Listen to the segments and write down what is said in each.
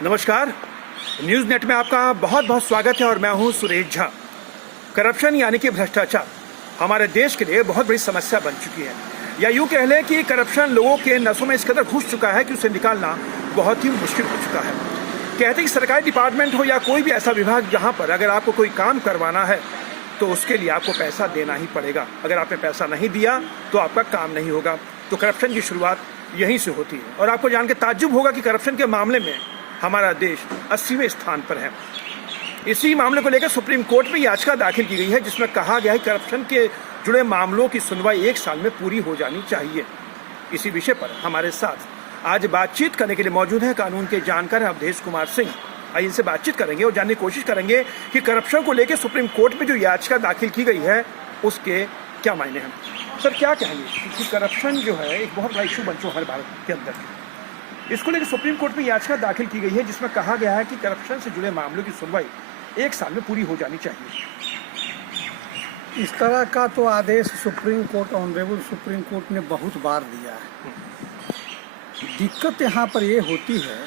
नमस्कार, news net में आपका बहुत बहुत स्वागत है और मैं हूं सुरेश झा। करप्शन यानी कि भ्रष्टाचार हमारे देश के लिए बहुत बड़ी समस्या बन चुकी है, या यूं कह लें कि करप्शन लोगों के नसों में इस कदर घुस चुका है कि उसे निकालना बहुत ही मुश्किल हो चुका है। कहते हैं कि सरकारी डिपार्टमेंट हो या कोई भी ऐसा विभाग जहां पर अगर आपको कोई काम करवाना है तो उसके लिए आपको पैसा देना ही पड़ेगा। अगर आपने पैसा नहीं दिया तो आपका काम नहीं होगा। तो करप्शन की शुरुआत यहीं से होती है और आपको जान के ताज्जुब होगा कि करप्शन के मामले में हमारा देश 80वें स्थान पर है। इसी मामले को लेकर सुप्रीम कोर्ट में याचिका दाखिल की गई है, जिसमें कहा गया है करप्शन के जुड़े मामलों की सुनवाई 1 साल में पूरी हो जानी चाहिए। इसी विषय पर हमारे साथ आज बातचीत करने के लिए मौजूद हैं कानून के जानकार अवधेश कुमार सिंह। आइए इनसे बातचीत करेंगे और जानने की कोशिश करेंगे कि करप्शन को लेकर सुप्रीम कोर्ट में जो याचिका दाखिल की गई है उसके क्या मायने हैं। सर, क्या कहेंगे कि करप्शन जो है एक बहुत बड़ा इशू बन चुका है भारत के अंदर। इसको लेकर सुप्रीम कोर्ट में याचिका दाखिल की गई है, जिसमें कहा गया है कि करप्शन से जुड़े मामलों की सुनवाई 1 साल में पूरी हो जानी चाहिए। इस तरह का तो आदेश supreme court, honourable supreme court ने बहुत बार दिया है। दिक्कत यहाँ पर ये होती है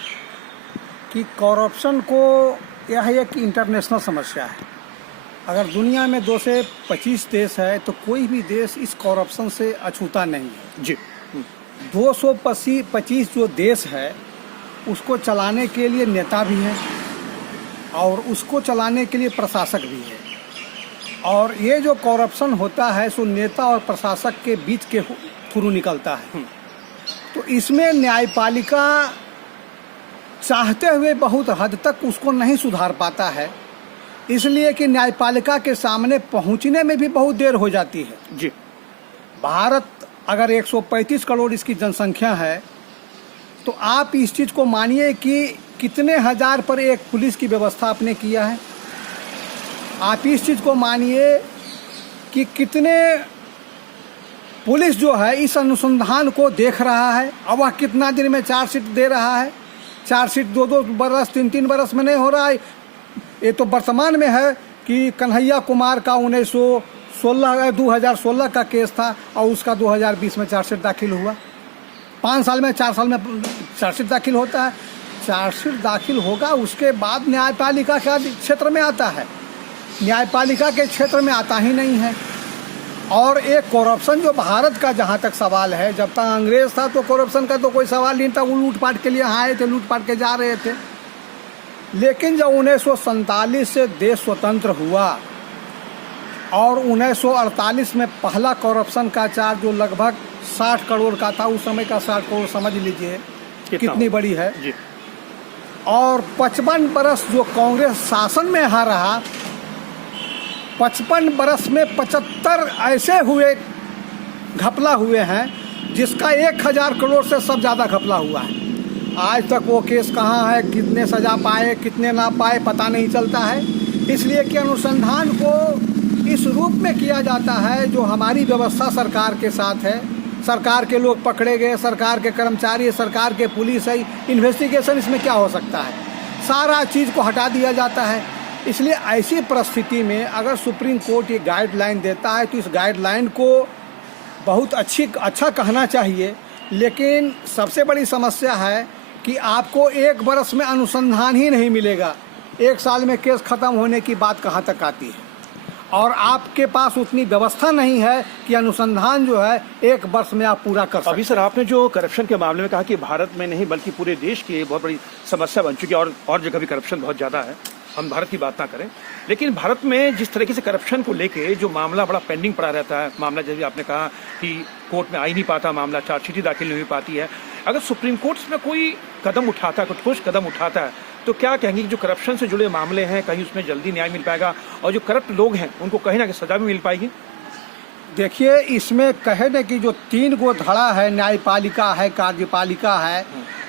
कि करप्शन को, यह एक इंटरनेशनल समस्या है। अगर दुनिया में 2 से 25 देश है तो कोई भी देश इस करप्शन से अछूता नहीं है जी। 225 जो देश है उसको चलाने के लिए नेता भी हैं और उसको चलाने के लिए प्रशासक भी है। और ये जो करप्शन होता है सो नेता और प्रशासक के बीच के थ्रू निकलता है। तो इसमें न्यायपालिका चाहते हुए बहुत हद तक उसको नहीं सुधार पाता है, इसलिए कि न्यायपालिका के सामने पहुंचने में भी बहुत देर हो जाती है। जी। भारत अगर 135 करोड़ इसकी जनसंख्या है तो आप इस चीज़ को मानिए कि कितने हजार पर एक पुलिस की व्यवस्था आपने किया है। आप इस चीज़ को मानिए कि कितने पुलिस जो है इस अनुसंधान को देख रहा है। अब वह कितना दिन में चार्जशीट दे रहा है। चार्जशीट 2-2 बरस 3-3 बरस में नहीं हो रहा है। ये तो वर्तमान में है कि कन्हैया कुमार का 2016 का केस था और उसका 2020 में चार्जशीट दाखिल हुआ। 5 साल में 4 साल में चार्जशीट दाखिल होता है। चार्जशीट दाखिल होगा उसके बाद न्यायपालिका के क्षेत्र में आता है, न्यायपालिका के क्षेत्र में आता ही नहीं है। और एक करप्शन जो भारत का जहाँ तक सवाल है, जब तक अंग्रेज था तो करप्शन का तो कोई सवाल नहीं था। वो लूटपाट के लिए आए थे, लूटपाट के जा रहे थे। लेकिन जब 1947 से देश स्वतंत्र हुआ और 1948 में पहला करप्शन का चार्ज जो लगभग 60 करोड़ का था, उस समय का 60 करोड़ समझ लीजिए कितनी बड़ी है जी। और 55 बरस जो कांग्रेस शासन में यहाँ रहा, 55 बरस में 75 ऐसे हुए घपला हुए हैं जिसका 1000 करोड़ से सब ज़्यादा घपला हुआ है। आज तक वो केस कहाँ है, कितने सजा पाए कितने ना पाए पता नहीं चलता है। इसलिए कि अनुसंधान को इस रूप में किया जाता है जो हमारी व्यवस्था सरकार के साथ है। सरकार के लोग पकड़े गए, सरकार के कर्मचारी, सरकार के पुलिस है, इन्वेस्टिगेशन इसमें क्या हो सकता है, सारा चीज़ को हटा दिया जाता है। इसलिए ऐसी परिस्थिति में अगर सुप्रीम कोर्ट ये गाइडलाइन देता है तो इस गाइडलाइन को बहुत अच्छा कहना चाहिए। लेकिन सबसे बड़ी समस्या है कि आपको 1 बरस में अनुसंधान ही नहीं मिलेगा। 1 साल में केस खत्म होने की बात कहाँ तक आती है, और आपके पास उतनी व्यवस्था नहीं है कि अनुसंधान जो है 1 वर्ष में आप पूरा कर सकें। अभी सर, आपने जो करप्शन के मामले में कहा कि भारत में नहीं बल्कि पूरे देश की बहुत बड़ी समस्या बन चुकी है और जगह भी करप्शन बहुत ज़्यादा है। हम भारत की बात ना करें, लेकिन भारत में जिस तरीके से करप्शन को लेके जो मामला बड़ा पेंडिंग पड़ा रहता है, मामला जैसे आपने कहा कि कोर्ट में आ ही नहीं पाता मामला, चार्जशीट ही दाखिल नहीं हो पाती है। अगर सुप्रीम कोर्ट में कोई कदम उठाता है, कुछ ठोस कदम उठाता है, तो क्या कहेंगे कि जो करप्शन से जुड़े मामले हैं कहीं उसमें जल्दी न्याय मिल पाएगा और जो करप्ट लोग हैं उनको कहीं ना कहीं सजा भी मिल पाएगी? देखिए, इसमें कहने की जो 3 गो धड़ा है, न्यायपालिका है, कार्यपालिका है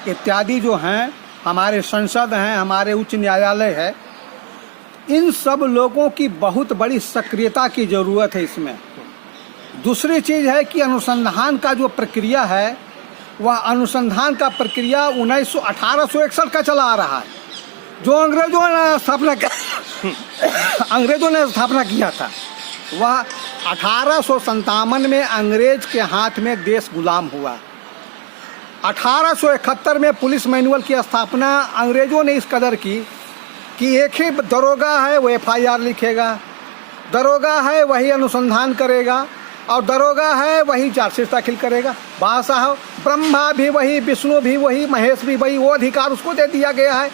इत्यादि जो हैं, हमारे संसद हैं, हमारे उच्च न्यायालय है, इन सब लोगों की बहुत बड़ी सक्रियता की ज़रूरत है इसमें। दूसरी चीज़ है कि अनुसंधान का जो प्रक्रिया है वह अनुसंधान का प्रक्रिया 1861 का चला आ रहा है, जो अंग्रेजों ने स्थापना किया था। वह 1857 में अंग्रेज के हाथ में देश गुलाम हुआ। 1871 में पुलिस मैनुअल की स्थापना अंग्रेजों ने इस कदर की कि एक ही दरोगा है वो FIR लिखेगा, दरोगा है वही अनुसंधान करेगा, और दरोगा है वही चार्जशीट दाखिल करेगा। भाषा हो, ब्रह्मा भी वही, विष्णु भी वही, महेश भी वही, वो अधिकार उसको दे दिया गया है।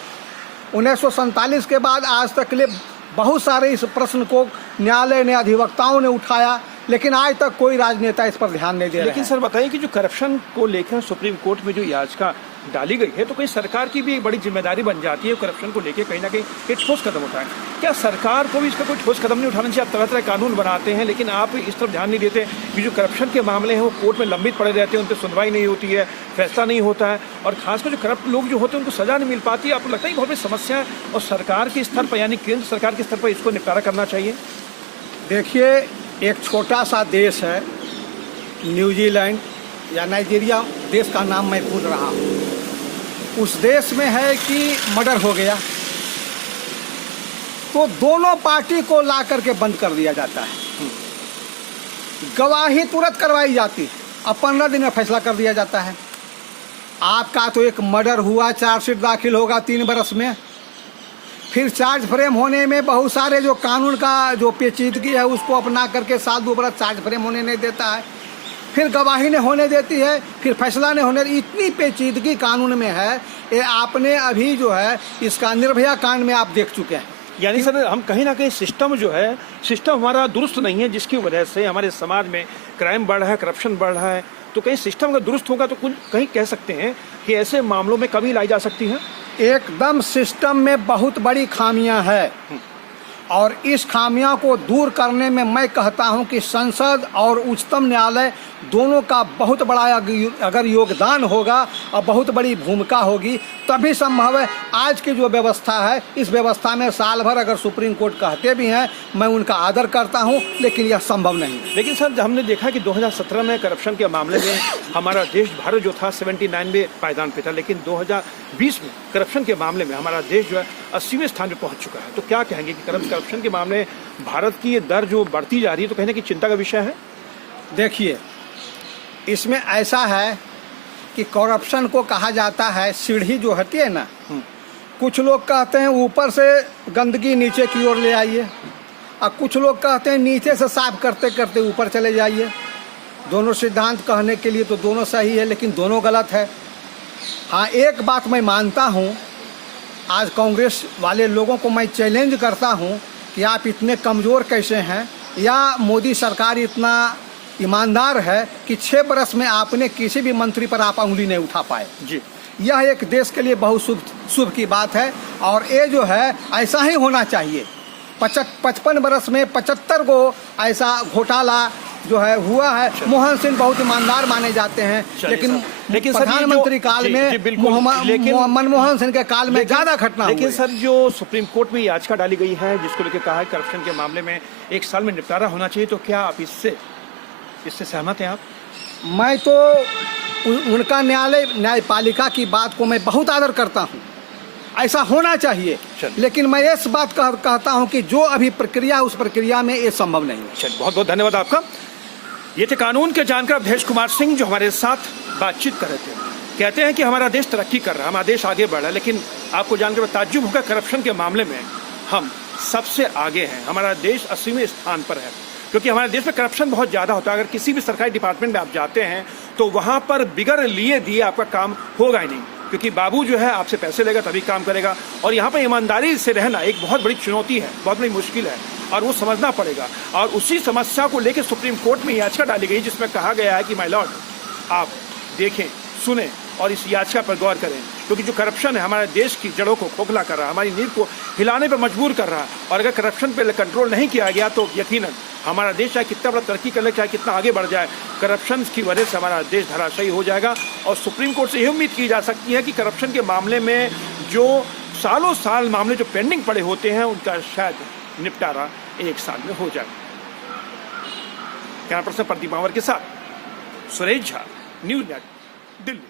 1947 के बाद आज तक ले बहुत सारे इस प्रश्न को न्यायालय ने, अधिवक्ताओं ने उठाया, लेकिन आज तक कोई राजनेता इस पर ध्यान नहीं दे रहा है। लेकिन सर बताइए कि जो करप्शन को लेकर सुप्रीम कोर्ट में जो याचिका डाली गई है, तो कहीं सरकार की भी एक बड़ी जिम्मेदारी बन जाती है करप्शन को लेकर कहीं ना कहीं एक ठोस कदम उठाएं। क्या सरकार को भी इस पर कोई ठोस कदम नहीं उठाना चाहिए? आप तरह तरह कानून बनाते हैं, लेकिन आप इस तरफ ध्यान नहीं देते कि जो करप्शन के मामले हैं वो कोर्ट में लंबित पड़े रहते हैं, उन पर सुनवाई नहीं होती है, फैसला नहीं होता है, और खासकर जो करप्ट लोग जो होते हैं उनको सजा नहीं मिल पाती है। आपको लगता है बहुत बड़ी समस्या है और सरकार के स्तर पर, यानी केंद्र सरकार के स्तर पर इसको निपटारा करना चाहिए? देखिए, एक छोटा सा देश है न्यूजीलैंड या नाइजीरिया, देश का नाम मैं भूल रहा हूँ। उस देश में है कि मर्डर हो गया तो दोनों पार्टी को ला करके बंद कर दिया जाता है, गवाही तुरंत करवाई जाती है, अब 15 दिन में फैसला कर दिया जाता है। आपका तो एक मर्डर हुआ, चार्जशीट दाखिल होगा 3 बरस में, फिर चार्ज फ्रेम होने में बहुत सारे जो कानून का जो पेचीदगी है उसको अपना करके 7-2 बरस चार्ज फ्रेम होने नहीं देता है, फिर गवाही ने होने देती है, फिर फैसला ने होने, इतनी पेचीदगी कानून में है। ये आपने अभी जो है इसका निर्भया कांड में आप देख चुके हैं। यानी सर हम कहीं ना कहीं सिस्टम जो है, सिस्टम हमारा दुरुस्त नहीं है, जिसकी वजह से हमारे समाज में क्राइम बढ़ रहा है, करप्शन बढ़ रहा है। तो कहीं सिस्टम अगर दुरुस्त होगा तो कुछ कहीं कह सकते हैं कि ऐसे मामलों में कमी लाई जा सकती है। एकदम सिस्टम में बहुत बड़ी खामियां है, और इस खामियां को दूर करने में मैं कहता हूं कि संसद और उच्चतम न्यायालय दोनों का बहुत बड़ा अगर योगदान होगा और बहुत बड़ी भूमिका होगी तभी संभव है। आज की जो व्यवस्था है, इस व्यवस्था में साल भर अगर सुप्रीम कोर्ट कहते भी हैं, मैं उनका आदर करता हूं, लेकिन यह संभव नहीं। लेकिन सर हमने देखा कि 2017 में करप्शन के मामले में हमारा देश, भारत जो था 79वें पायदान पे था, लेकिन 2020 में करप्शन के मामले में हमारा देश जो है 80वें स्थान पे पहुंच चुका है। तो क्या कहेंगे कि करप्शन के मामले में भारत की ये दर जो बढ़ती जा रही है, तो कहने की चिंता का विषय है? देखिए, इसमें ऐसा है कि करप्शन को कहा जाता है सीढ़ी जो होती है ना, कुछ लोग कहते हैं ऊपर से गंदगी नीचे की ओर ले आइए, और कुछ लोग कहते हैं नीचे से साफ करते करते ऊपर चले जाइए। दोनों सिद्धांत कहने के लिए तो दोनों सही है, लेकिन दोनों गलत है। हाँ, एक बात मैं मानता हूँ, आज कांग्रेस वाले लोगों को मैं चैलेंज करता हूँ कि आप इतने कमज़ोर कैसे हैं, या मोदी सरकार इतना ईमानदार है कि 6 बरस में आपने किसी भी मंत्री पर आप उंगली नहीं उठा पाए जी। यह एक देश के लिए बहुत शुभ की बात है, और ये जो है ऐसा ही होना चाहिए। 55 बरस में 75 को ऐसा घोटाला जो है हुआ है। मोहन सिंह बहुत ईमानदार माने जाते हैं, लेकिन प्रधानमंत्री काल में मनमोहन सिंह के काल में ज्यादा घटना हुई। लेकिन सर जो सुप्रीम कोर्ट में याचिका डाली गई है, जिसको लेकर कहा है करप्शन के मामले में 1 साल में निपटारा होना चाहिए, तो क्या आप इससे सहमत हैं आप? मैं तो उनका न्यायपालिका की बात को मैं बहुत आदर करता हूँ, ऐसा होना चाहिए, लेकिन मैं इस बात कहता हूँ कि जो अभी प्रक्रिया, उस प्रक्रिया में ये संभव नहीं है। चलिए, बहुत बहुत धन्यवाद आपका। ये थे कानून के जानकार अवधेश कुमार सिंह, जो हमारे साथ बातचीत कर रहे थे। कहते हैं कि हमारा देश तरक्की कर रहा है, हमारा देश आगे बढ़ रहा है, लेकिन आपको जानकर ताज्जुब होगा, करप्शन के मामले में हम सबसे आगे हैं। हमारा देश 80वें स्थान पर है, क्योंकि हमारे देश में करप्शन बहुत ज़्यादा होता है। अगर किसी भी सरकारी डिपार्टमेंट में आप जाते हैं तो वहाँ पर बिगर लिए दिए आपका काम होगा ही नहीं, क्योंकि बाबू जो है आपसे पैसे लेगा तभी काम करेगा। और यहाँ पर ईमानदारी से रहना एक बहुत बड़ी चुनौती है, बहुत बड़ी मुश्किल है, और वो समझना पड़ेगा। और उसी समस्या को लेकर सुप्रीम कोर्ट में याचिका डाली गई, जिसमें कहा गया है कि माय लॉर्ड, आप देखें, सुने और इस याचिका पर गौर करें, क्योंकि जो करप्शन है हमारे देश की जड़ों को खोखला कर रहा है, हमारी नींव को हिलाने पर मजबूर कर रहा है। और अगर करप्शन पर कंट्रोल नहीं किया गया तो यकीनन हमारा देश चाहे कितना बड़ा तरक्की कर ले, चाहे कितना आगे बढ़ जाए, करप्शन की वजह से हमारा देश धराशायी हो जाएगा। और सुप्रीम कोर्ट से यह उम्मीद की जा सकती है कि करप्शन के मामले में जो सालों साल मामले जो पेंडिंग पड़े होते हैं, उनका शायद निपटारा 1 साल में हो जाए। कैमरा पर्सन प्रदीप मावर के साथ सुरेश झा, न्यूज़ नेट, दिल्ली।